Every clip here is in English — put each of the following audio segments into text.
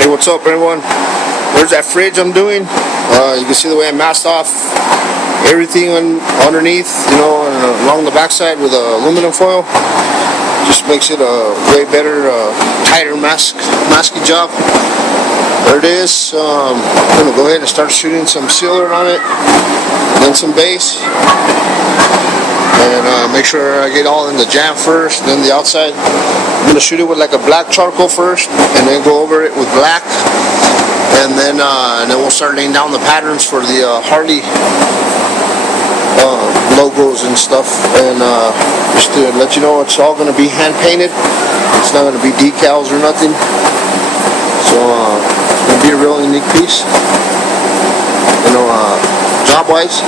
Hey, what's up, everyone? There's that fridge I'm doing. You can see the way I masked off everything underneath, and along the backside with aluminum foil. Just makes it a way better, tighter masking job. There it is. I'm gonna go ahead and start shooting some sealer on it, and then some base, and make sure I get all in the jamb first, then the outside. I'm gonna shoot it with like a black charcoal first, and then go over it with black, and then we'll start laying down the patterns for the Harley logos and stuff. And just to let you know, it's all gonna be hand painted. It's not gonna be decals or nothing. So it's gonna be a real unique piece, job wise.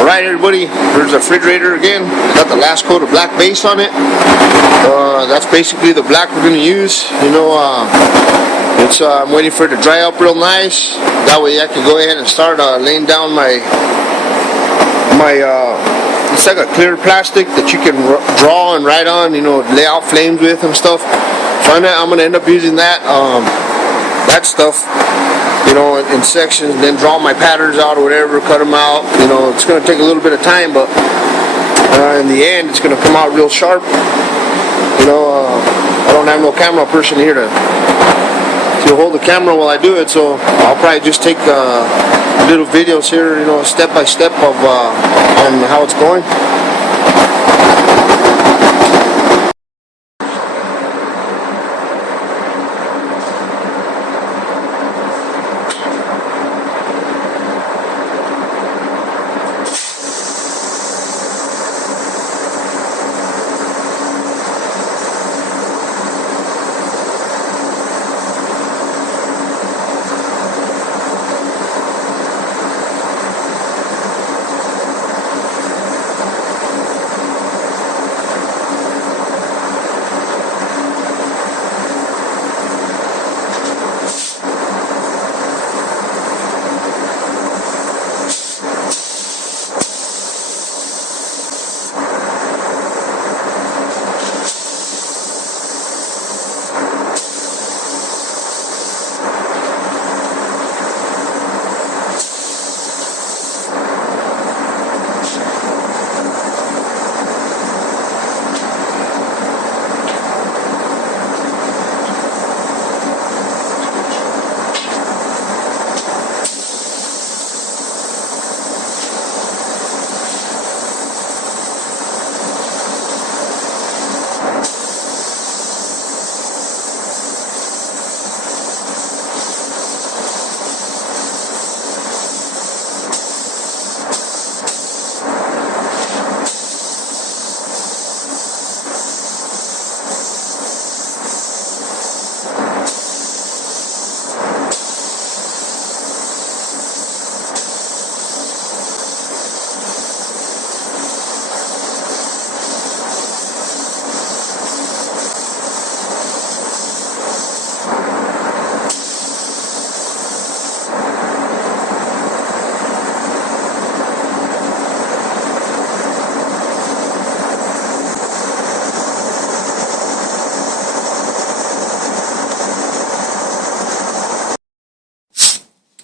Alright, everybody, there's the refrigerator again. Got the last coat of black base on it. That's basically the black we're going to use. I'm waiting for it to dry up real nice. That way I can go ahead and start laying down my it's like a clear plastic that you can draw and write on, lay out flames with and stuff. So I'm going to end up using that stuff, in sections, and then draw my patterns out or whatever, cut them out. It's going to take a little bit of time, but in the end, it's going to come out real sharp. I don't have no camera person here to hold the camera while I do it, so I'll probably just take little videos here, step by step of on how it's going.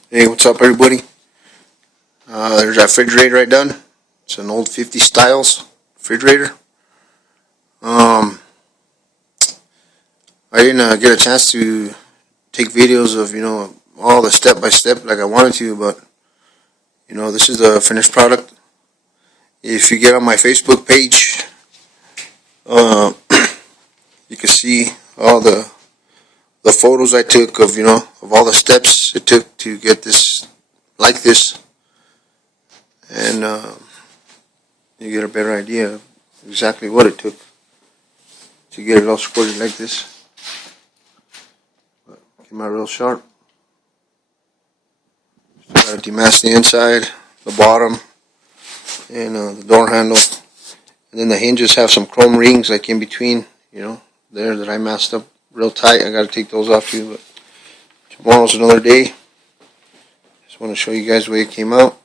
Hey, what's up, everybody? There's that refrigerator right done. It's an old 50 styles refrigerator. I didn't get a chance to take videos of all the step by step like I wanted to, but this is the finished product. If you get on my Facebook page, you can see all the photos I took of of all the steps it took to get this like this, and you get a better idea of exactly what it took to get it all squirted like this. But it came out real sharp. Still gotta demask the inside, the bottom, and the door handle, and then the hinges have some chrome rings like in between, there that I masked up real tight. I gotta take those off too, but tomorrow's another day. Just want to show you guys the way it came out.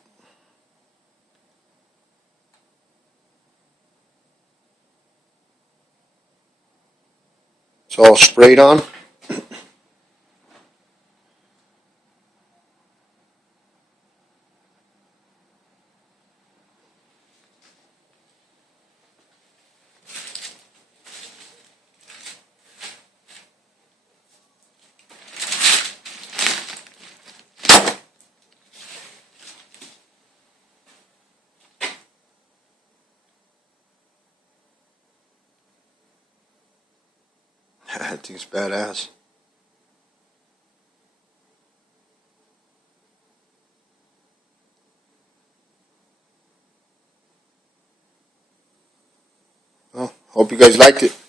It's all sprayed on. I think it's badass. Well, hope you guys liked it.